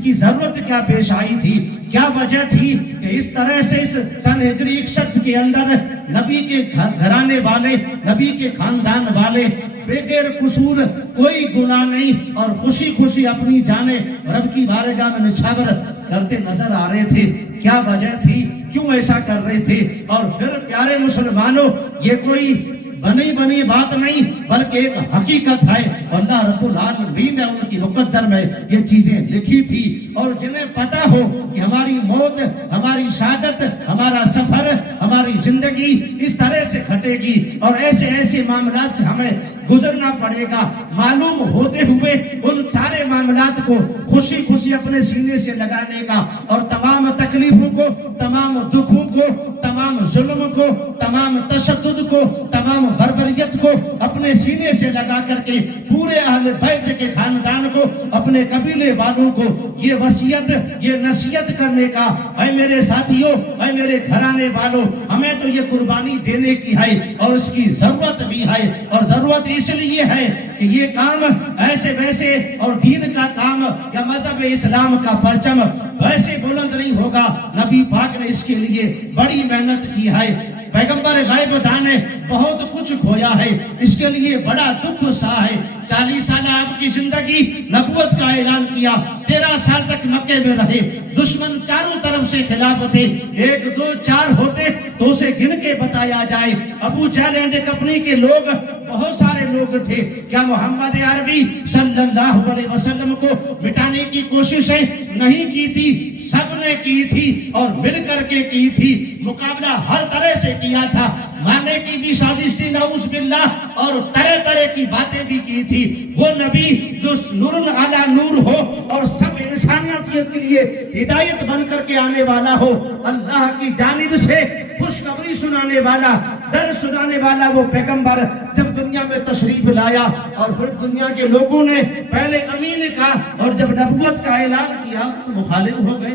की जरूरत क्या पेश आई थी, क्या वजह थी कि इस तरह से इस सन हिजरी 61 के अंदर नबी के घराने वाले, नबी के खानदान वाले बेगैर कसूर कोई गुनाह नहीं और खुशी खुशी अपनी जाने रब की बारगाह में निछावर करते नजर आ रहे थे। क्या वजह थी, क्यों ऐसा कर रहे थे? और फिर प्यारे मुसलमानों, ये कोई बनी बनी बात नहीं बल्कि एक हकीकत है। अल्लाह रब्बुल आलमीन ने उनकी मुकद्दर में ये चीजें लिखी थी। और जिन्हें पता हो कि हमारी मौत, हमारी शहादत, हमारा सफर, हमारी जिंदगी इस तरह से घटेगी और ऐसे ऐसे मामलात से हमें गुजरना पड़ेगा, मालूम होते हुए उन सारे मामलात को खुशी खुशी अपने सीने से लगाने का और तमाम तकलीफों को, तमाम दुखों को, तमाम जुल्म को, तमाम तशद्दुद को, तमाम बर्बरियत को अपने सीने से लगा करके पूरे अहले बैत के खानदान को, अपने कबीले वालों को ये वसीयत, ये नसीहत करने का, ऐ मेरे साथियों, ऐ मेरे घराने वालों, हमें तो ये कुर्बानी देने की है और इसकी जरूरत भी है। और जरूरत इसलिए है कि ये काम ऐसे वैसे और दीन का काम या मजहब इस्लाम का परचम वैसे बुलंद नहीं होगा। नबी पाक ने इसके लिए बड़ी मेहनत की है। पैगंबर गायबदा ने बहुत कुछ खोया है, इसके लिए बड़ा दुख सहा है। 40 साल आपकी जिंदगी नबूवत का ऐलान किया, 13 साल तक मक्के में रहे, दुश्मन चारों तरफ से खिलाफ थे, 1 2 4 होते तो उसे गिन के बताया जाए। अबू जहल एंड कंपनी के लोग बहुत सारे लोग थे। क्या मोहम्मद अरबी सल्लल्लाहु अलैहि वसल्लम को मिटाने की कोशिशें नहीं की थी? सबने की थी और मिल करके की थी। मुकाबला हर तरह से किया था, मारने की भी साजिश थी नऊज़ बिल्लाह, और तरह तरह की बातें भी की थी। वो नबी जो नूरुन अला नूर हो और सब इंसानियत के लिए हिदायत बन करके आने वाला हो, अल्लाह की जानिब से खुशखबरी सुनाने वाला, दर सुनाने वाला वो पैगंबर जब दुनिया में तशरीफ लाया और फिर दुनिया के लोगों ने पहले अमीन कहा और जब नबूवत का ऐलान किया तो मुखालिफ हो गए।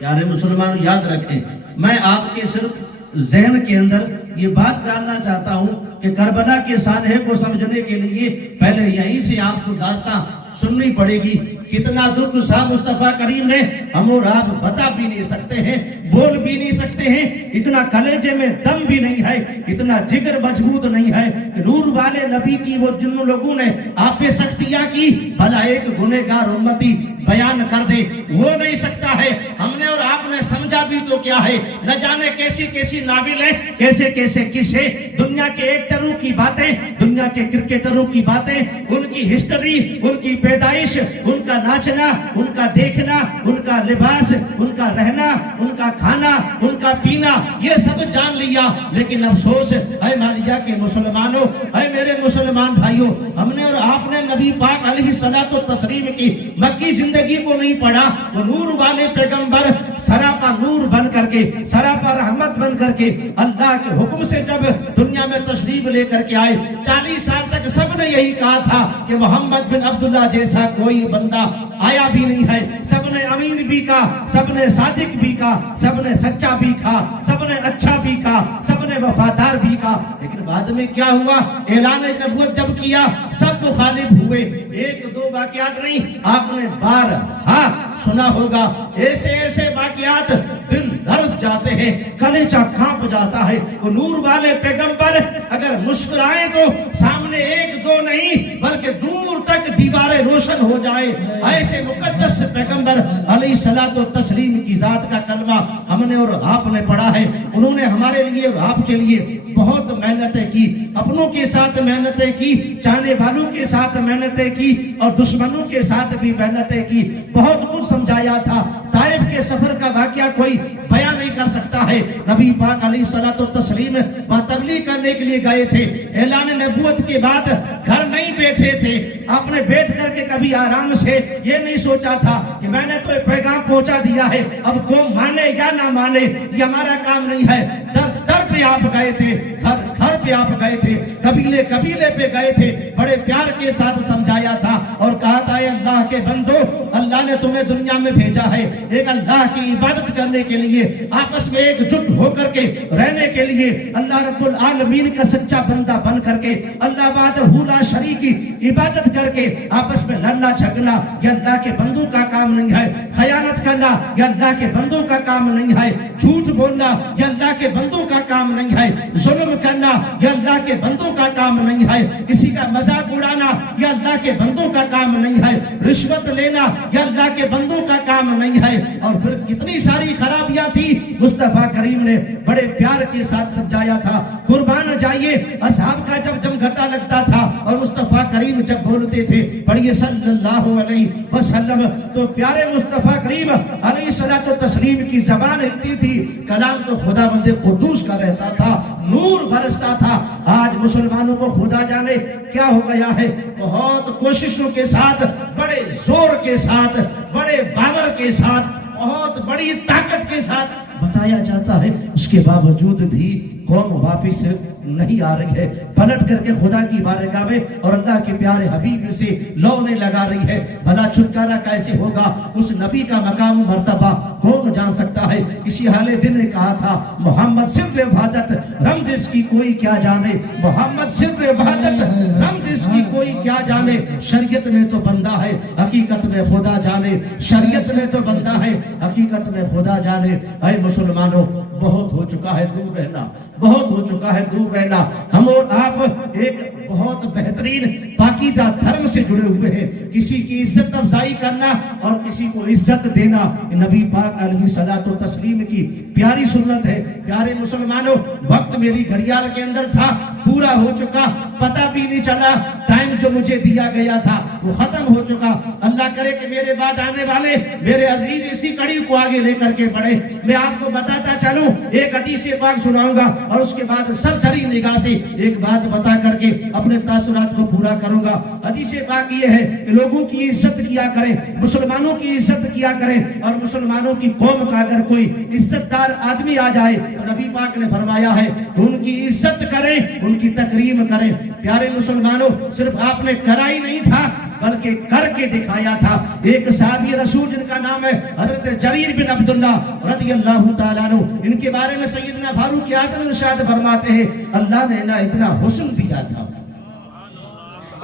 प्यारे मुसलमान याद रखें, मैं आपके सिर्फ जहन के अंदर ये बात डालना चाहता हूँ कि करबला के सानहे को समझने के लिए पहले यहीं से आपको दास्तां सुननी पड़ेगी। कितना दुख सहा मुस्तफा करीम ने, हम और आप बता भी नहीं सकते हैं, बोल भी नहीं सकते हैं। इतना कलेजे में दम भी नहीं है, इतना जिगर मजबूत नहीं है। नूर वाले नबी की वो जिन लोगों ने आप पे सख्तियां की, भला एक गुनहगार उम्मती बयान कर दे, वो नहीं सकता है। हमने और आपने समझा भी तो क्या है, न जाने कैसी कैसी नाविलें, कैसे कैसे किसे, दुनिया के एक्टरों की बातें, दुनिया के क्रिकेटरों की बातें, उनकी हिस्ट्री, उनकी पैदाइश, उनका नाचना, उनका देखना, उनका लिबास, उनका रहना, उनका खाना, उनका पीना, ये सब जान लिया। लेकिन अफसोस है मालिया के मुसलमानों, है मेरे मुसलमान भाइयों, हमने और आपने नबी पाक अलैहिस्सलातु तस्लीम की मक्की जिंदगी को नहीं पढ़ा। वो नूर वाले पैगंबर सरापा नूर बन करके, सरापा रहमत बन करके अल्लाह के हुक्म से जब दुनिया में तशरीफ लेकर के आए, 40 साल तक सबने यही कहा था कि मोहम्मद बिन अब्दुल्ला जैसा कोई बंदा आया भी नहीं है। सबने अमीन भी कहा, सबने सादिक भी कहा, सबने सच्चा भी कहा, सबने अच्छा भी कहा, सबने वफादार भी कहा। लेकिन बाद में क्या हुआ, ऐलान नबूवत जब किया सब मुखालिफ हुए। 1 2 वाकयात नहीं, आपने बारहा सुना होगा। ऐसे ऐसे वाकयात दिल धड़क जाते हैं, कलेजा कांप जाता है। वो नूर वाले पैगंबर अगर मुस्कुराए तो सामने 1 2 नहीं बल्कि दूर तक दीवारें रोशन हो जाए। ऐसे मुकद्दस पैगंबर अलैहिस्सलातु तस्लीम की जात का कलमा हमने और आपने पढ़ा है। उन्होंने हमारे लिए और आपके लिए बहुत मेहनतें की, अपनों के साथ मेहनतें की, चाहने वालों के साथ मेहनतें की और दुश्मनों के साथ भी मेहनतें की। बहुत कुछ समझाया था। ताइफ के सफर का वाकया कोई बयान नहीं कर सकता है। नबी पाक अलैहिस्सलातु तस्लीम वहां तबलीग करने के लिए गए थे। ऐलान नबूवत के बाद घर नहीं बैठे थे। आपने बैठ करके कभी आराम से ये नहीं सोचा था कि मैंने तो पैगाम पहुंचा दिया है, अब कौन माने या ना माने ये हमारा काम नहीं है। दर दर पे आप गए थे, घर घर پہ آپ گئے تھے, قبیلے قبیلے پہ گئے تھے, بڑے پیار کے ساتھ سمجھایا تھا اور کہا تھا اے اللہ کے بندو, اللہ نے تمہیں دنیا میں بھیجا ہے ایک اللہ کی عبادت کرنے کے لیے, آپس میں ایک جٹ ہو کر کے رہنے کے لیے, اللہ رب العالمین کا سچا بندہ بن کر کے, اللہ وحدہ لا شریک کی عبادت کر کے آپس میں لڑنا جھگڑنا یہ اللہ کے بندوں کا کام نہیں ہے, خیانت کرنا یہ اللہ کے بندوں کا کام نہیں ہے, جھوٹ بولنا یہ اللہ کے بندوں کا کام نہیں ہے, ظلم کرنا یہ اللہ کے بندوں کا کام نہیں ہے, کسی کا مذاق اڑانا یہ اللہ کے بندوں کا کام نہیں ہے, رشوت لینا یہ اللہ کے بندوں کا کام نہیں ہے, اور پھر کتنی ساری خرابیاں تھی. مصطفیٰ کریم نے بڑے پیار کے ساتھ سمجھایا تھا. قربان جائیے, اصحاب کا جب جمگھٹا لگتا تھا اور مصطفیٰ کریم جب بولتے تھے پڑھیے صلی اللہ علیہ وسلم, تو پیارے مصطفیٰ کریم علیہ الصلوۃ والتسلیم کی زبان ہلتی تھی, کلام تو خدا بند قدوس کا رہتا تھا, نور برستا تھا. آج مسلمانوں کو خدا جانے کیا ہو گیا ہے, بہت کوششوں کے ساتھ, بڑے زور کے ساتھ, بڑے باور کے ساتھ, بہت بڑی طاقت کے ساتھ بتایا جاتا ہے, اس کے باوجود بھی قوم واپس نہیں آ رہی ہے, پلٹ کر کے خدا کی بارگاہ میں اور اللہ کے پیارے حبیب سے لونے لگا رہی ہے. بھلا چھٹکارا کیسے ہوگا, اس نبی کا مقام مرتبہ کون جان سکتا ہے. کسی حال دن نے کہا تھا محمد صرف عبادت, رمز اس کی کوئی کیا جانے, محمد صرف عبادت, رمز اس کی کوئی کیا جانے, شریعت میں تو بندہ ہے حقیقت میں خدا جانے, شریعت میں تو بندہ ہے حقیقت میں خدا جانے. اے مسلمانوں, بہت ہو چکا ہے دور رہنا, بہت ہو چکا ہے دور رہنا. ہم اور آپ ایک بہت بہترین پاکیزہ دھرم سے جڑے ہوئے ہیں. کسی کی عزت افزائی کرنا اور کسی کو عزت دینا نبی پاک علیہ الصلوۃ والتسلیم کی پیاری سنت ہے. پیارے مسلمانوں, وقت میری گھڑیال کے اندر تھا, پورا ہو چکا, پتہ بھی نہیں چلا, ٹائم جو مجھے دیا گیا تھا وہ ختم ہو چکا. اللہ کرے کہ میرے بعد آنے والے میرے عزیز اسی کڑی کو آگے لے کر کے بڑھے. میں آپ کو بتاتا چلوں, ایک حدیث پاک سناؤں گا اور اس کے بعد سرسری نگاہ سے ایک بات بتا کر کے اپنے تاثرات کو پورا کروں گا. حدیث پاک یہ ہے کہ لوگوں کی عزت کیا کریں, مسلمانوں کی عزت کیا کریں, اور مسلمانوں کی قوم کا اگر کوئی عزت دار آدمی آ جائے تو نبی پاک نے فرمایا ہے ان کی عزت کریں, ان کی تکریم کریں. پیارے مسلمانوں, صرف آپ نے کرا ہی نہیں تھا بلکہ کر کے دکھایا تھا. ایک صحابی رسول جن کا نام ہے حضرت جریر بن عبداللہ رضی اللہ تعالیٰ عنہ, ان کے بارے میں سیدنا فاروق اعظم ارشاد فرماتے ہیں اللہ نے انہیں اتنا حسن دیا تھا,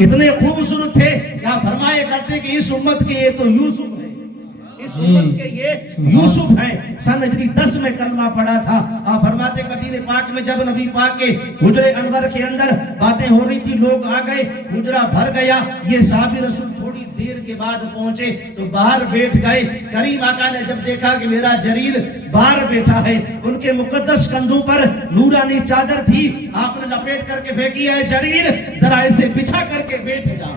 اتنے خوبصورت تھے, کیا فرمایا کرتے کہ اس امت کے یہ تو یوسف ہے, اس امت کے یہ یوسف ہیں. سن ہجری 10 میں کلمہ پڑھا تھا. آپ فرماتے مدینے پاک میں جب نبی پاک کے حجرے انور کے اندر باتیں ہو رہی تھی, لوگ آ گئے, حجرہ بھر گیا. یہ صحابی رسول تھوڑی دیر کے بعد پہنچے تو باہر بیٹھ گئے. کریم آقا نے جب دیکھا کہ میرا جریر باہر بیٹھا ہے, ان کے مقدس کندھوں پر نورانی چادر تھی, آپ نے لپیٹ کر کے پھینکی ہے, جریر ذرا اسے بچھا کر کے بیٹھ جا,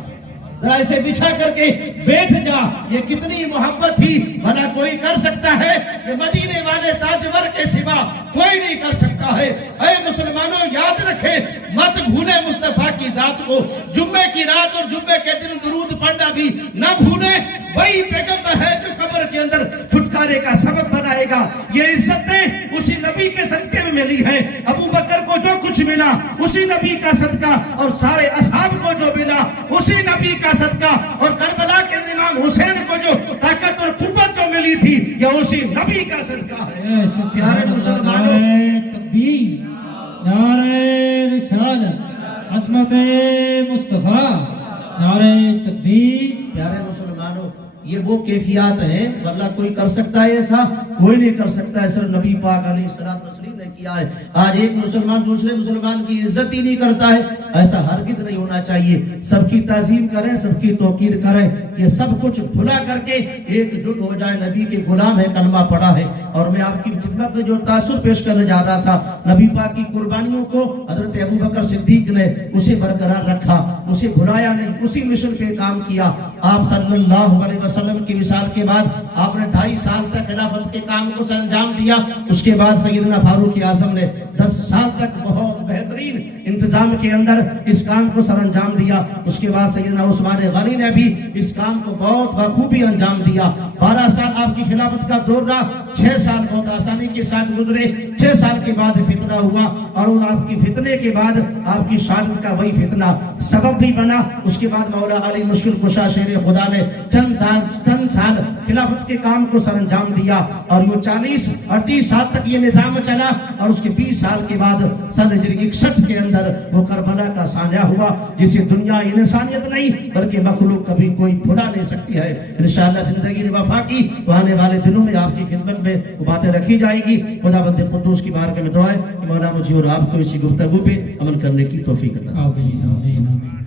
ذرا اسے بچھا کر کے بیٹھ جا. یہ کتنی محبت تھی, بھلا کوئی کر سکتا ہے, یہ مدینے والے تاجور کے سوا کوئی نہیں کر سکتا ہے. اے مسلمانوں, یاد رکھیں, مت بھولیں مصطفیٰ کی ذات کو. جمعے کی رات اور جمعے کے دن درود پڑھنا بھی نہ بھولیں. وہی پیغمبر ہے جو قبر کے اندر چھٹکارے کا سبب بنائے گا. یہ عزتیں اسی نبی کے صدقے میں ملی ہے. ابو بکر کو جو کچھ ملا اسی نبی کا صدقہ, اور سارے اصحاب کو جو ملا اسی نبی کا صدقہ, اور کربلا کے امام حسین کو جو طاقت اور قوت جو ملی تھی یہ اسی نبی کا صدقہ ہے. پیارے مسلمانوں, تکبیر, نعرہ رسالت, عظمت مصطفیٰ, نعرہ تکبیر. پیارے مسلمانوں, یہ وہ کیفیات ہیں, ورنہ کوئی کر سکتا ہے ایسا, کوئی نہیں کر سکتا ہے, صرف نبی پاک علیہ الصلوۃ والتسلیم نے کیا ہے. آج ایک مسلمان دوسرے مسلمان کی عزت ہی نہیں کرتا ہے, ایسا ہرگز نہیں ہونا چاہیے. سب کی تعظیم کریں, سب کی توقیر کریں, یہ سب کچھ بھلا کر کے ایک جٹ ہو جائے. نبی کے غلام ہے, کلمہ پڑھا ہے. اور میں آپ کی خدمت میں جو تاثر پیش کرنے جا رہا تھا, نبی پاک کی قربانیوں کو حضرت ابو بکر صدیق نے اسے برقرار رکھا, اسے بھلایا نہیں, اسی مشن پہ کام کیا. آپ صلی اللہ علیہ وسلم کی مثال کے بعد آپ نے 2.5 سال تک خلافت کے کام کو انجام دیا. اس کے بعد سیدنا فاروق اعظم نے 10 سال تک بہت بہترین इंतजाम के अंदर इस काम को सर अंजाम दिया। उसके बाद सैयदना उस्मान गनी ने भी इस काम को बहुत बखूबी अंजाम दिया। 12 साल आपकी खिलाफत का दौर रहा, 6 साल बहुत आसानी के साथ गुजरे। 6 साल के बाद फितना हुआ और उस आपकी फितने के बाद आपकी शहादत का वही फितना सबब भी बना। उसके बाद मौला अली मुश्किल कुशा शेर खुदा ने चंद साल खिलाफत के काम को सर अंजाम दिया और वो 40-38 साल तक ये निजाम चला। और उसके 20 साल के बाद सन हिजरी 61 के अंदर वो करबला का साझा हुआ, जिसे दुनिया इंसानियत नहीं बल्कि मखलूक कभी कोई भुला नहीं सकती है। इंशाअल्लाह जिंदगी वफा की तो आने वाले दिनों में आपकी खिदमत में वो बातें रखी जाएगी। खुदा बंदे कुद्दूस की बारगाह में दुआ है कि मौला मुझे और आपको इसी गुफ्तगू पे अमल करने की तौफीक अता। आमीन आमीन आमीन।